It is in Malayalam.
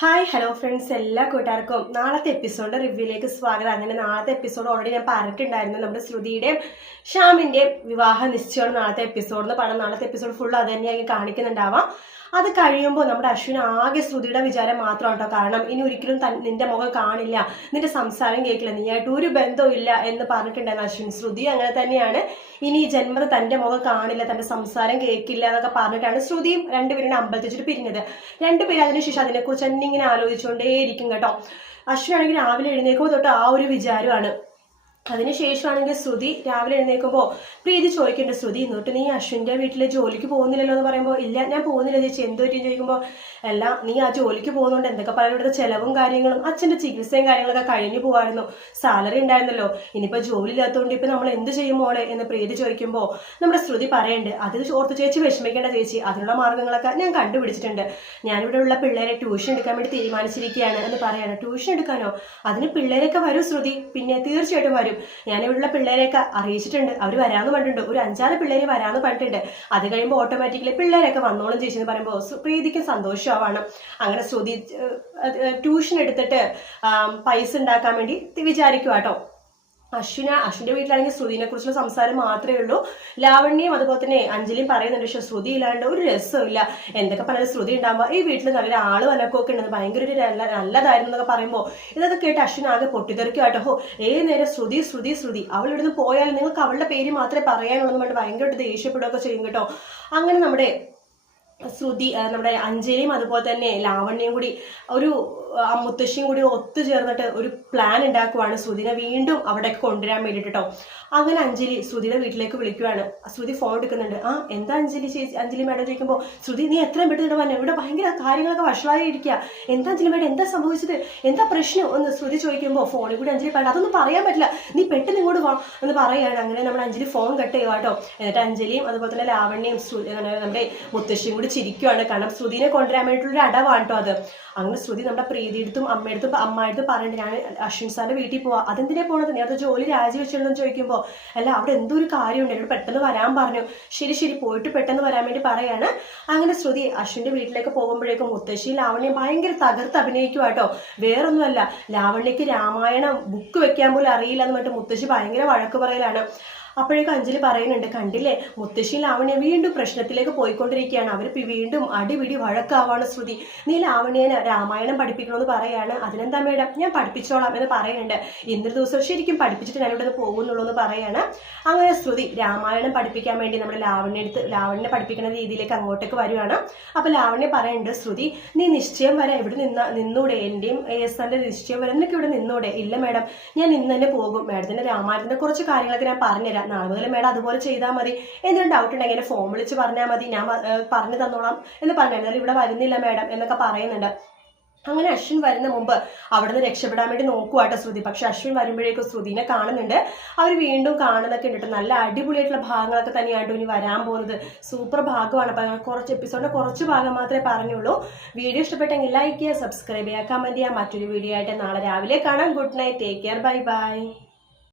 ഹായ് ഹലോ ഫ്രണ്ട്സ്, എല്ലാ കൂട്ടുകാർക്കും നാളത്തെ എപ്പിസോഡ് റിവ്യൂയിലേക്ക് സ്വാഗതം. അങ്ങനെ നാളത്തെ എപ്പിസോഡ് ഓൾറെഡി ഞാൻ പറഞ്ഞിട്ടുണ്ടായിരുന്നു. നമ്മുടെ ശ്രുതിയുടെയും ഷ്യാമിന്റെയും വിവാഹ നിശ്ചയമാണ് നാളത്തെ എപ്പിസോഡിൽ പണം. നാളത്തെ എപ്പിസോഡ് ഫുൾ അത് തന്നെയായി കാണിക്കുന്നുണ്ടാവാം. അത് കഴിയുമ്പോൾ നമ്മുടെ അശ്വിന് ആകെ ശ്രുതിയുടെ വിചാരം മാത്രം കേട്ടോ. കാരണം ഇനി ഒരിക്കലും നിന്റെ മുഖം കാണില്ല, നിന്റെ സംസാരം കേൾക്കില്ല, നീയായിട്ട് ഒരു ബന്ധവും ഇല്ല എന്ന് പറഞ്ഞിട്ടുണ്ടായിരുന്നു അശ്വിൻ. ശ്രുതി അങ്ങനെ തന്നെയാണ്. ഇനി ഈ ജന്മത്തിൽ തന്റെ മുഖം കാണില്ല, തന്റെ സംസാരം കേൾക്കില്ല എന്നൊക്കെ പറഞ്ഞിട്ടാണ് ശ്രുതിയും രണ്ടുപേരും അമ്പലത്തിച്ചിട്ട് പിരിഞ്ഞത്. രണ്ടുപേരും അതിനുശേഷം അതിനെക്കുറിച്ച് തന്നെ ഇങ്ങനെ ആലോചിച്ചുകൊണ്ടേയിരിക്കും കേട്ടോ. അശ്വിനാണെങ്കിൽ രാവിലെ എഴുന്നേക്കുമ്പോൾ തൊട്ട് ആ ഒരു വിചാരമാണ്. അതിനുശേഷമാണെങ്കിൽ ശ്രുതി രാവിലെ എഴുന്നേൽക്കുമ്പോൾ പ്രീതി ചോദിക്കേണ്ട, ശ്രുതി എന്നിട്ട് നീ അശ്വിൻ്റെ വീട്ടിലെ ജോലിക്ക് പോകുന്നില്ലല്ലോ എന്ന് പറയുമ്പോൾ, ഇല്ല ഞാൻ പോകുന്നില്ല ചേച്ചി, എന്ത് പറ്റിയെന്ന് ചോദിക്കുമ്പോൾ, അല്ല നീ ആ ജോലിക്ക് പോകുന്നുണ്ട് എന്തൊക്കെ പറയാൻ, ഇവിടുത്തെ ചെലവും കാര്യങ്ങളും അച്ഛൻ്റെ ചികിത്സയും കാര്യങ്ങളൊക്കെ കഴിഞ്ഞു പോകായിരുന്നു, സാലറി ഉണ്ടായിരുന്നല്ലോ, ഇനിയിപ്പോൾ ജോലി ഇല്ലാത്തതുകൊണ്ട് ഇപ്പം നമ്മൾ എന്ത് ചെയ്യും മോളെ എന്ന് പ്രീതി ചോദിക്കുമ്പോൾ നമ്മുടെ ശ്രുതി പറയണ്ട്, അത് ഓർത്ത് ചേച്ചി വിഷമിക്കേണ്ട ചേച്ചി, അതിനുള്ള മാർഗ്ഗങ്ങളൊക്കെ ഞാൻ കണ്ടുപിടിച്ചിട്ടുണ്ട്. ഞാനിവിടെ ഉള്ള പിള്ളേരെ ട്യൂഷൻ എടുക്കാൻ വേണ്ടി തീരുമാനിച്ചിരിക്കുകയാണ് എന്ന് പറയാണ്. ട്യൂഷൻ എടുക്കാനോ? അതിന് പിള്ളേരൊക്കെ വരും ശ്രുതി, പിന്നെ തീർച്ചയായിട്ടും വരും. ഞാനിവിടെയുള്ള പിള്ളേരെയൊക്കെ അറിയിച്ചിട്ടുണ്ട്, അവർ വരാമെന്ന് പറഞ്ഞിട്ടുണ്ട്, ഒരു 5-6 പിള്ളേര് വരാമെന്ന് പറഞ്ഞിട്ടുണ്ട്. അത് കഴിയുമ്പോൾ ഓട്ടോമാറ്റിക്കലി പിള്ളേരൊക്കെ വന്നോളും ചേച്ചി എന്ന് പറയുമ്പോൾ പ്രീതിക്ക് സന്തോഷമാവാണ്. അങ്ങനെ ശ്രുതി ട്യൂഷൻ എടുത്തിട്ട് പൈസ ഉണ്ടാക്കാൻ വേണ്ടി വിചാരിക്കുക കേട്ടോ. അശ്വിന്റെ വീട്ടിലാണെങ്കിൽ ശ്രുതിനെ കുറിച്ചുള്ള സംസാരം മാത്രമേ ഉള്ളൂ. ലാവണ്യയും അതുപോലെ തന്നെ അഞ്ജലിയും പറയുന്നുണ്ട്, പക്ഷെ ശ്രുതി ഇല്ലാണ്ട് ഒരു രസമില്ല, എന്തൊക്കെ പറഞ്ഞാലും ശ്രുതി ഉണ്ടാകുമ്പോൾ ഈ വീട്ടിൽ നല്ലൊരു ആള് വനക്കൊക്കെ ഉണ്ടെന്ന്, ഭയങ്കര ഒരു നല്ലതായിരുന്നു എന്നൊക്കെ പറയുമ്പോൾ ഇതൊക്കെ കേട്ട് അശ്വിൻ ആകെ പൊട്ടിത്തെറിക്കും കേട്ടോ. ഹോ, ഏത് നേരം ശ്രുതി ശ്രുതി ശ്രുതി, അവൾ ഇവിടുന്ന് പോയാൽ നിങ്ങൾക്ക് അവളുടെ പേര് മാത്രമേ പറയാനുള്ളൂ എന്ന് പറഞ്ഞിട്ട് ഭയങ്കരമായിട്ട് ദേഷ്യപ്പെടുകയൊക്കെ ചെയ്യും കേട്ടോ. അങ്ങനെ നമ്മുടെ അഞ്ജലിയും അതുപോലെ തന്നെ ലാവണ്യയും കൂടി ഒരു മുത്തശ്ശിയും കൂടി ഒത്തുചേർന്നിട്ട് ഒരു പ്ലാൻ ഉണ്ടാക്കുവാണ് ശ്രുതിനെ വീണ്ടും അവിടെ കൊണ്ടുവരാൻ വേണ്ടിയിട്ട് കേട്ടോ. അങ്ങനെ അഞ്ജലി ശ്രുതിയുടെ വീട്ടിലേക്ക് വിളിക്കുവാണ്. ശ്രുതി ഫോൺ എടുക്കുന്നുണ്ട്. എന്താ അഞ്ജലി മാഡം ചോദിക്കുമ്പോൾ, ശ്രുതി നീ എത്രയും പെട്ടെന്ന് വന്നെ, ഇവിടെ ഭയങ്കര കാര്യങ്ങളൊക്കെ വഷളായി ഇരിക്കുക, എന്താ അഞ്ജലി മാഡം എന്താ സംഭവിച്ചത്, എന്താ പ്രശ്നം എന്ന് ശ്രുതി ചോദിക്കുമ്പോൾ ഫോണിൽ കൂടി അഞ്ജലി പറയണം, അതൊന്നും പറയാൻ പറ്റില്ല, നീ പെട്ടെന്ന് ഇങ്ങോട്ട് വാ എന്ന് പറയുകയാണ്. അങ്ങനെ നമ്മുടെ അഞ്ജലി ഫോൺ കട്ട് ചെയ്യുക കേട്ടോ. എന്നിട്ട് അഞ്ജലിയും അതുപോലെ തന്നെ ലാവണ്യയും നമ്മുടെ മുത്തശ്ശിയും കൂടി ചിരിക്കുവാണ്. കാരണം ശ്രുതിനെ കൊണ്ടുവരാൻ വേണ്ടിയിട്ടുള്ളൊരു അടവാണ് കേട്ടോ അത്. അങ്ങനെ ശ്രുതി നമ്മുടെ പ്രീതിയെടുത്തും അമ്മയെടുത്തും പറയണ്ട, ഞാൻ അശ്വിൻ സാറിന്റെ വീട്ടിൽ പോവാ. അതെന്തിനാ പോണത്, നേരത്തെ ജോലി രാജിവെച്ചിട്ടുണ്ടെന്ന് ചോദിക്കുമ്പോൾ, അല്ല അവിടെ എന്തോ ഒരു കാര്യമുണ്ട്, എന്നോട് പെട്ടെന്ന് വരാൻ പറഞ്ഞു. ശരി പോയിട്ട് പെട്ടെന്ന് വരാൻ വേണ്ടി പറയാണ്. അങ്ങനെ ശ്രുതി അശ്വിന്റെ വീട്ടിലേക്ക് പോകുമ്പോഴേക്കും മുത്തശ്ശി ലാവണ്യം ഭയങ്കര തകർത്ത് അഭിനയിക്കുവാട്ടോ. വേറൊന്നുമല്ല, ലാവണ്യക്ക് രാമായണം ബുക്ക് വെക്കാൻ പോലും അറിയില്ല എന്ന് പറഞ്ഞിട്ട് മുത്തശ്ശി ഭയങ്കര വഴക്ക് പറയലാണ്. അപ്പോഴേക്കും അഞ്ജലി പറയുന്നുണ്ട്, കണ്ടില്ലേ മുത്തശ്ശി ലാവണ്യ വീണ്ടും പ്രശ്നത്തിലേക്ക് പോയിക്കൊണ്ടിരിക്കുകയാണ്, അവർ വീണ്ടും അടിപിടി വഴക്കാവാണ്. ശ്രുതി നീ ലാവണ്യനെ രാമായണം പഠിപ്പിക്കണമെന്ന് പറയാണ്. അതിനെന്താ മേഡം ഞാൻ പഠിപ്പിച്ചോളാം എന്ന് പറയുന്നുണ്ട്. ഇന്നൊരു ദിവസം ശരിക്കും പഠിപ്പിച്ചിട്ട് ഞാൻ ഇവിടെ പോകുന്നുള്ളൂ എന്ന് പറയാണ്. അങ്ങനെ ശ്രുതി രാമായണം പഠിപ്പിക്കാൻ വേണ്ടി നമ്മുടെ ലാവണ്യനെ പഠിപ്പിക്കുന്ന രീതിയിലേക്ക് അങ്ങോട്ടേക്ക് വരുവാണ്. അപ്പൊ ലാവണ്യ പറയുന്നുണ്ട്, ശ്രുതി നീ നിശ്ചയം വരെ ഇവിടെ നിന്നൂടെ, എന്റെയും ASന്റെ നിശ്ചയം വരെ നിനക്ക് ഇവിടെ നിന്നൂടെ? ഇല്ല മേഡം, ഞാൻ ഇന്ന് തന്നെ പോകും, മേഡത്തിന്റെ രാമായണത്തിന്റെ കുറച്ച് കാര്യങ്ങളൊക്കെ ഞാൻ പറഞ്ഞുതരാം, നാളെ മുതൽ മേഡം അതുപോലെ ചെയ്താൽ മതി, എന്തെങ്കിലും ഡൗട്ട് ഉണ്ടെങ്കിൽ എന്നെ ഫോൺ വിളിച്ച് പറഞ്ഞാൽ മതി, ഞാൻ പറഞ്ഞു തന്നോളാം എന്ന് പറഞ്ഞു. എന്നാലും ഇവിടെ വരുന്നില്ല മേഡം എന്നൊക്കെ പറയുന്നുണ്ട്. അങ്ങനെ അശ്വിൻ വരുന്ന മുമ്പ് അവിടെ നിന്ന് രക്ഷപ്പെടാൻ വേണ്ടി നോക്കുവാട്ടോ ശ്രുതി. പക്ഷെ അശ്വിൻ വരുമ്പോഴേക്കും ശ്രുതിനെ കാണുന്നുണ്ട്. അവർ വീണ്ടും കാണുന്നൊക്കെ ഉണ്ട്. നല്ല അടിപൊളിയായിട്ടുള്ള ഭാഗങ്ങളൊക്കെ തന്നെയാണ് ഇനി വരാൻ പോകുന്നത്. സൂപ്പർ ഭാഗമാണ്. അപ്പം കുറച്ച് എപ്പിസോഡിന്റെ കുറച്ച് ഭാഗം മാത്രമേ പറഞ്ഞുള്ളൂ. വീഡിയോ ഇഷ്ടപ്പെട്ടെങ്കിൽ ലൈക്ക് ചെയ്യുക, സബ്സ്ക്രൈബ് ചെയ്യുക, കമന്റ് ചെയ്യുക. മറ്റൊരു വീഡിയോ ആയിട്ട് നാളെ രാവിലെ കാണാം. Good night, take care, bye bye.